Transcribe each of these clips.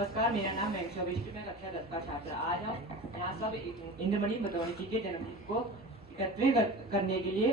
नमस्कार, मेरा नाम है विष्णु, मैं कक्षा 10 का छात्र। आज हम यहाँ सब इंद्रमणि बडौनी जी के जन्मदिन को एकत्रित करने के लिए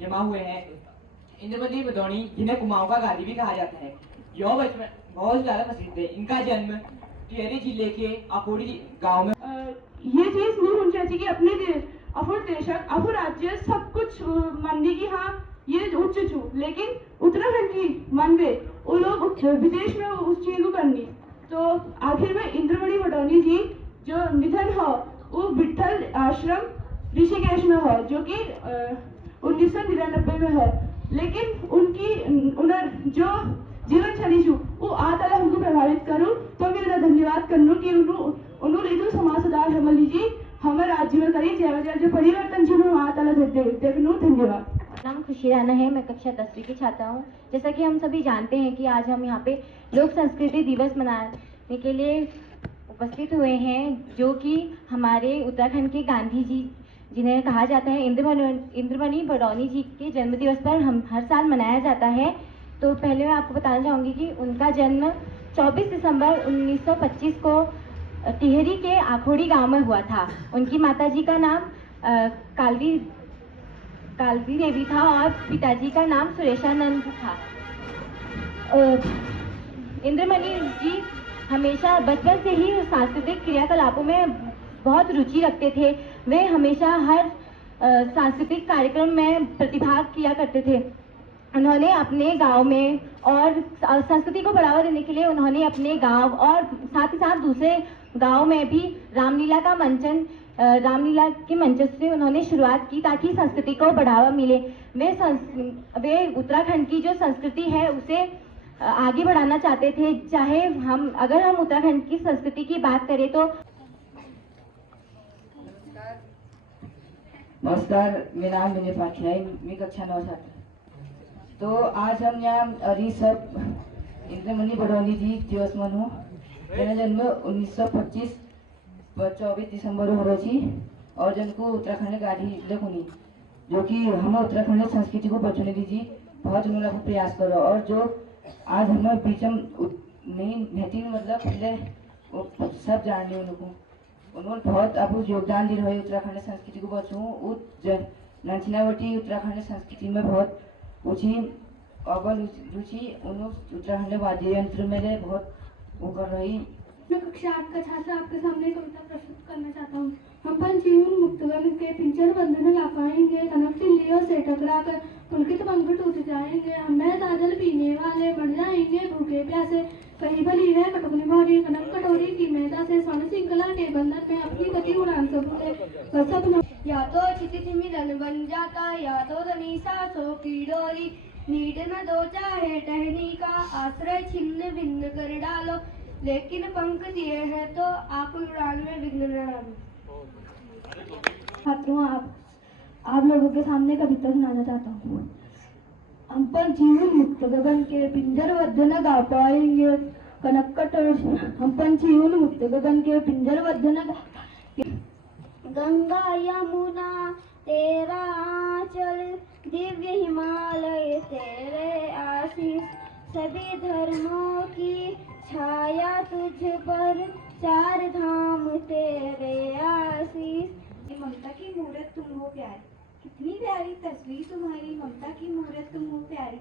जमा हुए हैं। इंद्रमणि बडौनी जिन्हें कुमाऊं का गांधी भी कहा जाता है, यह बचपन बहुत ज्यादा प्रसिद्ध है। इनका जन्म टिहरी जिले के अकोड़ी गाँव में। ये चीज नहीं होनी चाहिए कि अपने अफुर देशक अफुर राज्य सब कुछ मानने की हाँ ये उच्च छू, लेकिन उत्तराखंड की मानवे वो लोग विदेश में उस चीज को करनी। तो आखिर में इंद्रमणि बडौनी जी जो निधन हो वो विठल आश्रम ऋषिकेश में हो, जो कि 1999 में है। लेकिन उनकी जो जीवन छली छू वो आतला हमको प्रभावित करूँ, तो मेरा धन्यवाद करनू कि उन्होंने समाज सुधार हमली जी हमारे राज्य में करी जय जो परिवर्तन जो आतला देखनू। धन्यवाद। नाम खुशी राणा है, मैं कक्षा 10वीं की छात्रा हूँ। जैसा कि हम सभी जानते हैं कि आज हम यहाँ पे लोक संस्कृति दिवस मनाने के लिए उपस्थित हुए हैं, जो कि हमारे उत्तराखंड के गांधी जी जिन्हें कहा जाता है इंद्रमणि बडौनी जी के जन्म दिवस पर हम हर साल मनाया जाता है। तो पहले मैं आपको बताना चाहूँगी कि उनका जन्म 24 दिसंबर 1925 को टिहरी के आखोड़ी गाँव में हुआ था। उनकी माताजी का नाम कालवी देवी था और पिताजी का नाम सुरेशानंद था। इंद्रमणि जी हमेशा बचपन से ही सांस्कृतिक क्रियाकलापों में बहुत रुचि रखते थे। वे हमेशा हर सांस्कृतिक कार्यक्रम में प्रतिभाग किया करते थे। उन्होंने अपने गांव में और संस्कृति को बढ़ावा देने के लिए उन्होंने अपने गांव और साथ ही साथ दूसरे गांव में भी रामलीला के मंचन से उन्होंने शुरुआत की, ताकि संस्कृति को बढ़ावा मिले। वे उत्तराखंड की जो संस्कृति है उसे आगे बढ़ाना चाहते थे। चाहे अगर हम उत्तराखंड की संस्कृति की बात करें तो नमस्कार, मेरा नाम विनय पाठिया है, मैं कक्षा 9 छात्र। तो आज हम यहाँ सब इंद्रमणि बडौनी जी दिवस मनु જેનો જન્મ 1925 24 दिसंबर हो रही और जिनको उत्तराखंड गाड़ी लखुनी, जो कि हम उत्तराखंड संस्कृति को बचाने दीजिए बहुत उन्होंने प्रयास करो। और जो आज हमें बीच नहीं भेटी मतलब पहले सब जानने उन्होंने बहुत अब योगदान दे रहे उत्तराखंड संस्कृति को बचाऊँ। नंचनावटी उत्तराखंड संस्कृति में बहुत ऊँची अव्वल रुचि उन्होंने उत्तराखंड वाद्य यंत्र में बहुत वो कर रही। मैं कक्षा 8 का छात्र आपके सामने कविता प्रस्तुत करना चाहता हूँ। हम पंचीवन मुक्तगण के पिंजर बंधन ला पाएंगे, कनक चिल्लियों से टकरा कर पुलकित पंख टूट जाएंगे। हमें दादल पीने वाले मर जाएंगे भूखे प्यासे, कहीं भली है कटुकनी भौरी कनक कटोरी की मैदा से। स्वर्ण श्रृंखला के बंधन में अपनी गति उड़ान सब या तो चिति मिलन बन जाता, या तो धनी सासों की डोरी। नीड न दो चाहे टहनी का आश्रय छिन्न भिन्न कर डालो, लेकिन पंख दिए हैं तो आप उड़ान में विघ्न न डालो। छात्रों, आप लोगों के सामने कविता सुनाना चाहता हूँ। हम पर जीवन मुक्त गगन के पिंजर बद्ध न गा पाएंगे, कनक कटोर हम पंचीवन मुक्त गगन के पिंजर बद्ध न गा। गंगा यमुना तेरा आंचल, दिव्य हिमालय तेरे आशीष, सभी धर्मों की छाया तुझ पर, चार धाम तेरे आशीष। ममता की मूरत तुम हो प्यारी, कितनी प्यारी तस्वीर तुम्हारी। ममता की मूरत तुम हो प्यारी,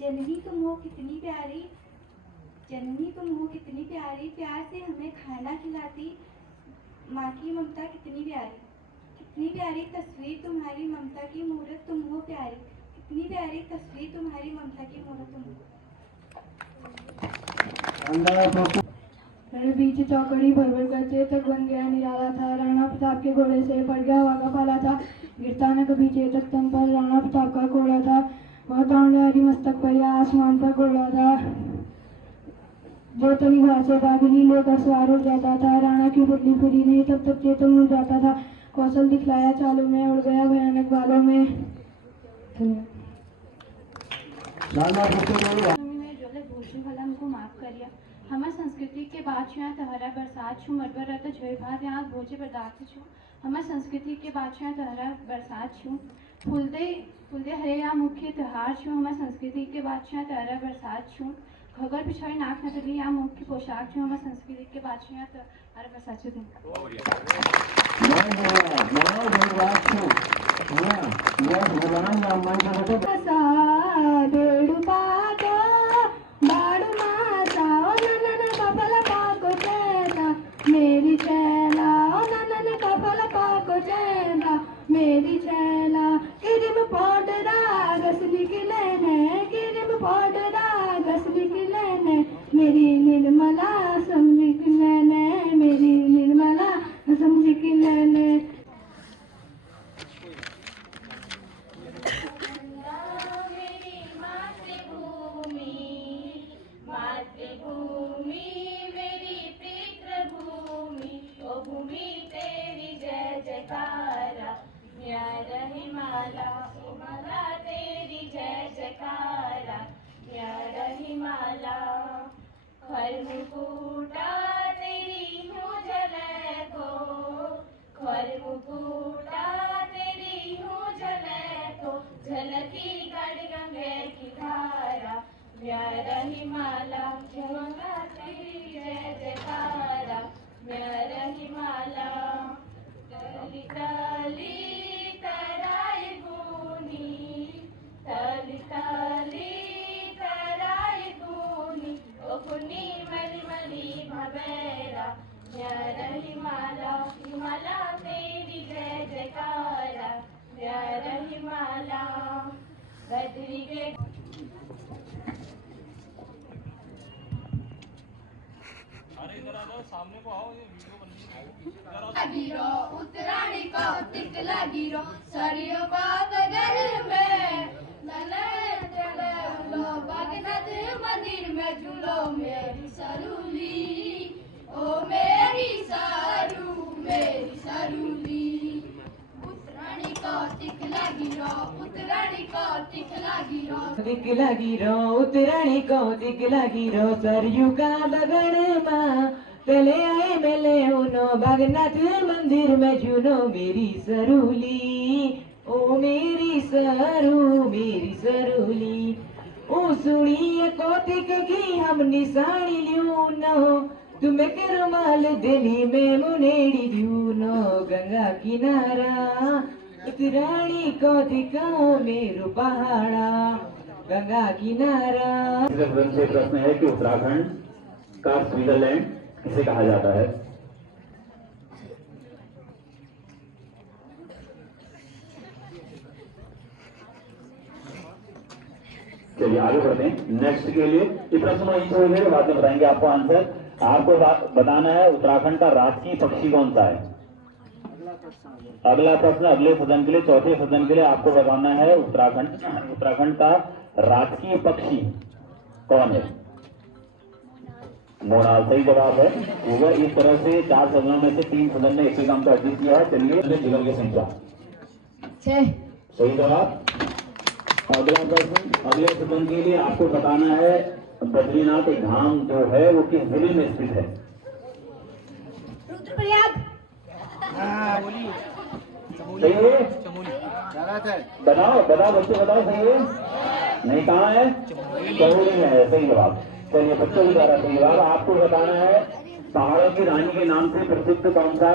जननी तुम हो कितनी प्यारी, जननी तुम हो कितनी प्यारी। प्यार से हमें खाना खिलाती माँ की ममता कितनी प्यारी, कितनी प्यारी तस्वीर तुम्हारी। ममता की मूरत तुम हो प्यारी, कितनी प्यारी तस्वीर तुम्हारी। ममता की मूरत तुम हो। बीच चौकड़ी भर कर चेतक बन गया निराला था। राणा प्रताप के घोड़े से पड़ गया हवा का पाला था, गिरता न कभी चेतक तम पर। राणा प्रताप का घोड़ा था वह तांडा मस्तक पर या आसमान पर घोड़ा था, जो तनी घास से बागली लेकर सवार हो जाता था। राणा की पुतली फिरी नहीं तब तक चेतन उड़ जाता था, कौशल दिखलाया चालों में, उड़ गया भयानक बालों में। हमको माफ करिए। हमार संस्कृति के बाद छुआ तहरा बरसात छू मरबर रहता झोई भात यहाँ भोजे पदार्थ छू। हमार संस्कृति के बाद छुआ तहरा बरसात छू फूलदे हरे या मुख्य त्योहार छू। हमार संस्कृति के बाद छुआ तहरा बरसात छू घगर पिछवाड़ी नाक नथली या मुख की पोशाक जो हमारे संस्कृति के बाछियाँ तो अरे मैं सच दिन मेरी चैला ननन कपल पाको चैला मेरी चैला किरिम पाउडरा गसली किले ने किरिम पाउडरा गसली किले ने मेरी निर्मला समझी किले ने मेरी निर्मला समझी किले ने झलकी गढ़ गंगे की धारा प्यारा हिमाला गंगा तेरी जय जयकारा प्यारा हिमाला तली तली तराई गुनी तली तली तराई गुनी ओकुनी मली मली भवेरा प्यारा हिमाला हिमाला तेरी जय जयकारा प्यारा हिमाला बद्री के सामने को आओ, ये वीडियो बन गिरो उत्तरायणी को तिक गिरो सरियों बात घर में चले लो बागनाथ मंदिर में झूलो मेरी सरूली ओ मेरी सरूली उत्तरायणी को तिक गिरो उत्तरायणी को तिक गिरो तिकला गिरो उतराणी को तिकला गिरो सरयू का बगड़ माँ पहले आए मेले उनो बागनाथ मंदिर में जुनो मेरी सरूली ओ मेरी सरूली ओ सुनिए कोतिक की हम निशानी लियो नो तुम्हें के रुमाल दिल्ली में मुनेड़ी दियो नो गंगा किनारा उत्तरायणी कोतिका मेरो पहाड़ा गंगा किनारा। प्रश्न है कि उत्तराखंड का स्विट्जरलैंड किसे कहा जाता है? चलिए आगे बढ़ते हैं नेक्स्ट के लिए। ये प्रश्न वहीं से होंगे, बाद में बताएंगे आपको आंसर। आपको बताना है उत्तराखंड का राष्ट्रीय पक्षी कौन सा है। अगला प्रश्न अगले सदन के लिए, चौथे सदन के लिए आपको बताना है उत्तराखंड का राजकीय पक्षी कौन है। मोनाल सही जवाब है। होगा इस तरह से 4 सदनों में से 3 सदन ने इसी काम का अर्जित किया है। चलिए जिलों की संख्या 6 सही जवाब। अगला प्रश्न अगले सदन के लिए आपको बताना है बद्रीनाथ धाम जो है वो किस जिले में स्थित है। रुद्रप्रयाग सही है, बताओ बच्चे बताओ सही है नहीं, कहाँ है, चमोली में है, सही जवाब। चलिए बच्चों के द्वारा सही जवाब। आपको बताना है पहाड़ों की रानी के नाम से प्रसिद्ध कौन सा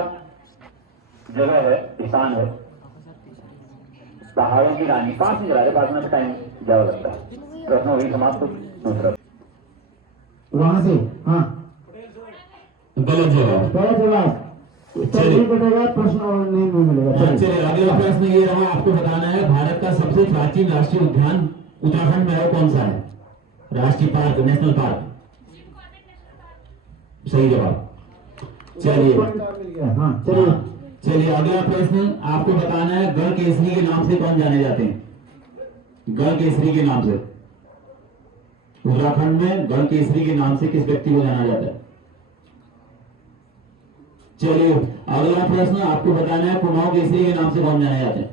जगह है, स्थान है। पहाड़ों की रानी 5 मिनट है, 5 मिनट टाइम ज्यादा लगता है। प्रश्न वही समाप्त। दूसरा वहां से हाँ गलत जवाब। चलिए प्रश्न और नहीं मिलेगा। चलिए अगला प्रश्न ये रहा, आपको बताना है भारत का सबसे प्राचीन राष्ट्रीय उद्यान उत्तराखंड में है कौन सा है। राष्ट्रीय पार्क, नेशनल पार्क, सही जवाब। चलिए हाँ चलिए अगला प्रश्न आपको बताना है गढ़ केसरी के नाम से कौन जाने जाते हैं। गढ़ केसरी के नाम से उत्तराखंड में गढ़ केसरी के नाम से किस व्यक्ति को जाना जाता है। चलिए अगला प्रश्न आपको बताना है कुमाऊं केसरी के नाम से कौन जाने जाते हैं।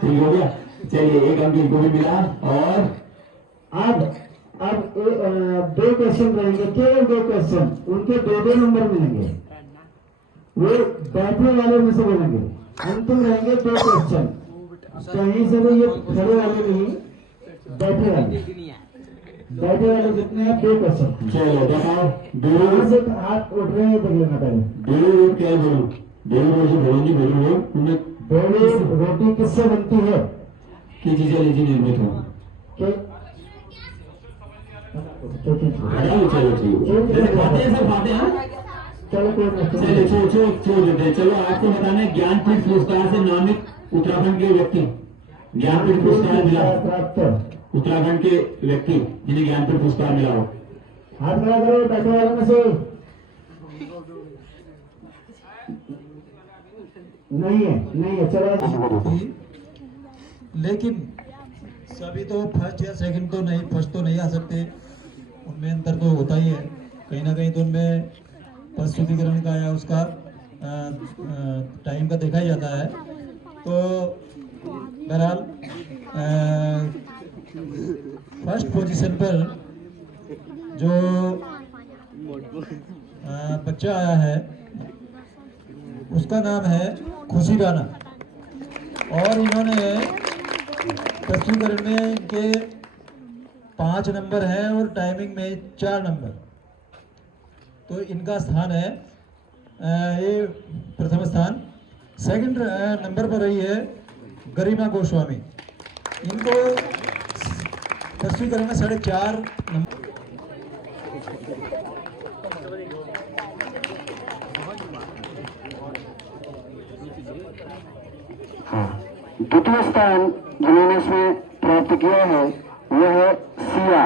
ठीक हो गया। चलिए एक अंक इनको भी मिला। और अब 2 क्वेश्चन रहेंगे, केवल 2 क्वेश्चन, उनके 2 नंबर मिलेंगे, वो बैठने वाले में से बोलेंगे। अंतिम रहेंगे 2 क्वेश्चन, कहीं से भी ये खड़े वाले नहीं, बैठे वाले जितने हैं 2 क्वेश्चन। चलो बताओ, यहाँ से हाथ उठ रहे हैं, देख लेना पहले। बेलू रोड क्या है? बेलू रोड जो बोलेंगे, बेलू रोड उनमें बेलू रोटी किससे बनती है? की चीजें लीजिए निर्मित हो। के चलो चलो कोई छोड़ देते हैं। चलो आपको बताना है, ज्ञानपीठ पुरस्कार से नामित उत्तराखंड के व्यक्ति, ज्ञानपीठ पुरस्कार मिला उत्तराखंड के व्यक्ति जिन्हें ज्ञानपीठ पुरस्कार मिला हो। हाथ खड़ा करो बैठे वालों में से। नहीं है चलो। लेकिन सभी तो फर्स्ट या सेकंड तो नहीं, फर्स्ट तो नहीं आ सकते, उनमें अंतर तो होता ही है। कहीं ना कहीं तो उनमें प्रस्तुतिकरण का या उसका टाइम का देखा ही जाता है। तो बहरहाल फर्स्ट पोजीशन पर जो बच्चा आया है उसका नाम है खुशी राणा, और इन्होंने प्रस्तुतिकरण में इनके 5 नंबर हैं और टाइमिंग में 4 नंबर। तो इनका स्थान है ये प्रथम स्थान। सेकंड नंबर पर रही है गरिमा गोस्वामी, इनको प्रस्तुतिकरण में 4.5 नंबर। द्वितीय स्थान जिन्होंने इसमें प्राप्त किया है वह है सिया।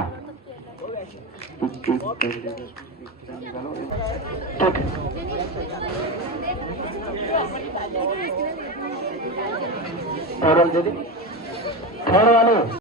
ठीक।